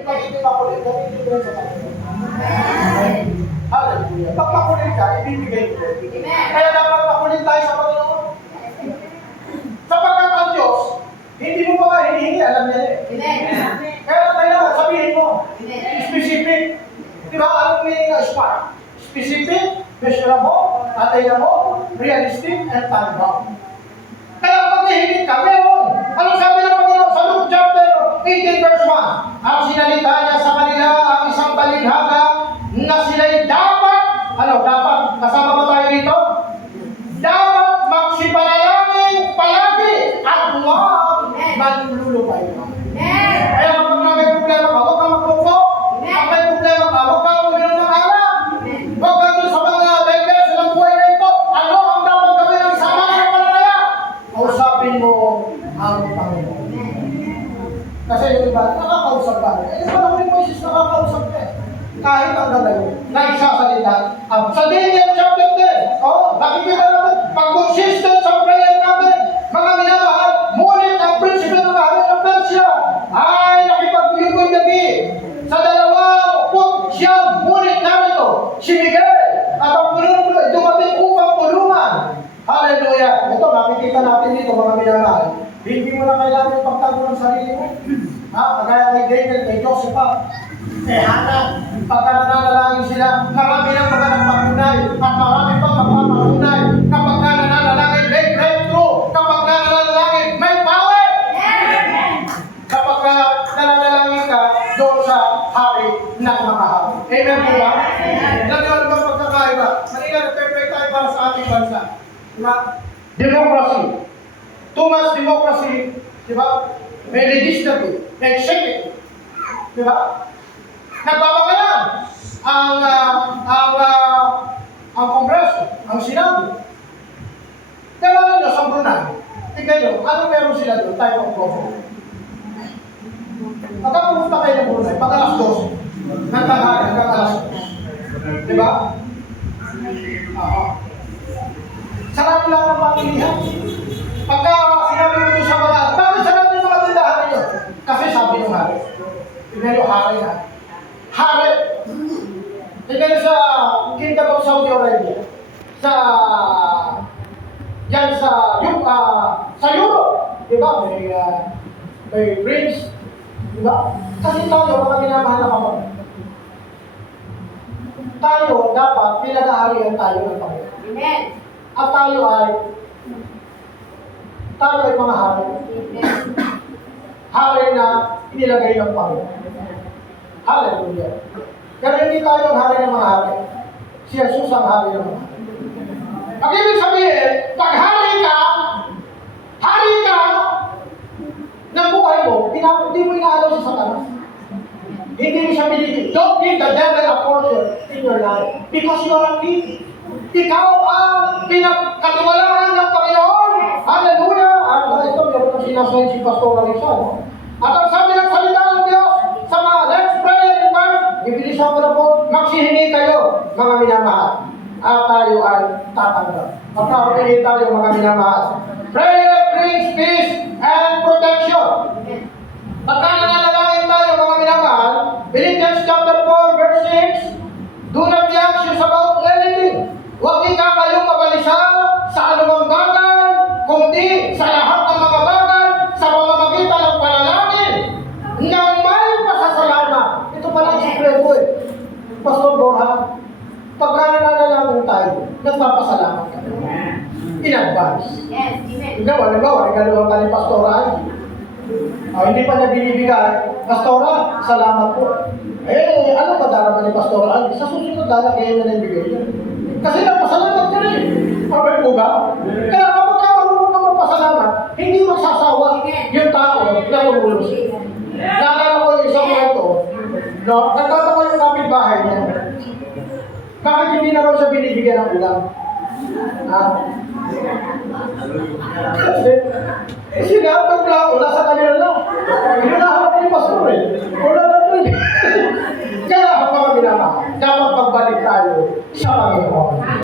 Pag hindi makulit, gamitin ko sa Panginoon. Hallelujah. Pag makulit ka, ibibigay ko. Kaya dapat makulit tayo sa Panginoon. Sapagkat ang Diyos, hindi mo pa hinihingi, alam niya eh. Kaya kailangan sabihin mo, specific. Di ba? Anong meaning ng SMART? Specific, measurable, attainable, realistic, and time-bound. Kaya pag hihingit ka, meron. Anong sabi ng Panginoon sa Luke chapter 18 verse 1? Ang sinalita niya sa kanila ang isang balinhaga na sila'y dapat, dapat, kasama ba tayo dito? Dapat magsipanalangin palagi at huwag manlulupay ka. Kaya kapag may problema ka, huwag kang magpupok. Kapag may problema ka, huwag kang uminom ng alak. Huwag kang doon sa mga beggars ng buhay na ito. Ano ang dapat gawin ng sama ng panalaya? Kausapin mo ang Panginoon. Kasi yung iba, nakakausap ka. Eh, sa panahon ni Moises, nakakausap ka. Kahit ang gagawin, na isasalita. Sa Daniel chapter 10, nakikita natin, pag consistent sa prayer natin, mga minamahal, ngunit ang prinsipe ng kahit ng Persia ay nakipag-lugod-lagi sa 29 ngunit narito, si Miguel at ang puno dumating upang tulungan. Hallelujah! Ito, makikita natin dito, mga minamahal. Hindi mo na kailangan yung pagtago ng sarili mo. Kagaya kay David, kay Joseph, Hannah, pagka nananalangin sila, marami ng mga nagpapunay at marami pang magpapapunay. Kapag nananalangin, may breakthrough. Kapag nananalangin, may power. Kapag nananalangin ka, doon sa hari ng mga hari. Amen po ba? Nagkaroon bang pagkakaiba? Manila, perfect tayo para sa ating bansa. Diba? Democracy. Too much democracy. Diba? May legislative, may executive. Diba? Nagbabangayan ang Kongreso, ang Senado. Pero ano nyo, sa Brunei, tignan nyo, ano meron sila doon? Type of government. Pagka pumunta kayo ng Brunei, pag alas 12, nagtanghali hanggang alas 12. Diba? Sarap lang ang pamilihan. Pagka sinabi mo doon sa mga, bakit sarap yung mga tindahan ninyo? Kasi sabi ng hari. Tignan nyo, hari na. Hari. Tignan sa Kingdom of Saudi Arabia. Sa Europe. Diba? May prince. Diba? Kasi tayo, mga minamahal na kapatid. Tayo, dapat, pinag-aharian tayo ng Panginoon. Amen. At tayo ay mga hari. Hari na inilagay ng Panginoon. Hallelujah. Pero hindi tayo ang hari ng mga hari. Si Jesus ang hari ng mga hari. Ang ibig sabihin, pag hari ka ng buhay mo, hindi mo inaalaw sa Satanas. Hindi mo siya binigay. Don't give the devil a portion in your life. Because you are a king. Ikaw ang pinagkatiwalaan ng Panginoon. Hallelujah! Ito, meron ang sinasayin si Pastor Alisa. At ang sabi ng salita ng Diyos, sa mga let's pray and request, bibilisan ko na po, magsihingi kayo, mga minamahal. At tayo ay tatanggap. Magkakaroon tayo, mga minamahal. Prayer brings peace and protection. Pagka nananalangin tayo, mga minamahal, Philippians chapter 4, verse 6, do not be anxious about anything. Huwag kayong mabalisa sa anumang bagay, kundi sa lahat ng mga bagay, sa pamamagitan ng panalangin, nang may pasasalamat. Ito pala ang sikreto Pastor Borja, pagka nananalangin tayo, nagpapasalamat ka. In advance. Yes, amen. Halimbawa, ikaluhan ka ni Pastora. Hindi pa niya binibigay, Pastora, salamat po. Ano ba darama ni Pastora? Sa susunod dala, kaya niya nabigay niya. Kasi nagpasalamat ka rin. Pabay po ba? Kaya kapag marunong ka magpasalamat, hindi magsasawa yung tao na tumulong siya. Naalala ko yung isang kwento, nagtataka yung kapitbahay niya. Bakit hindi na raw siya binibigyan ng ulam? Sinatag lang, nasa kanila lang. Hinaharap ni Pastor Wala na rin. Kaya mga minamahal, dapat pagbalik tayo sa Panginoon.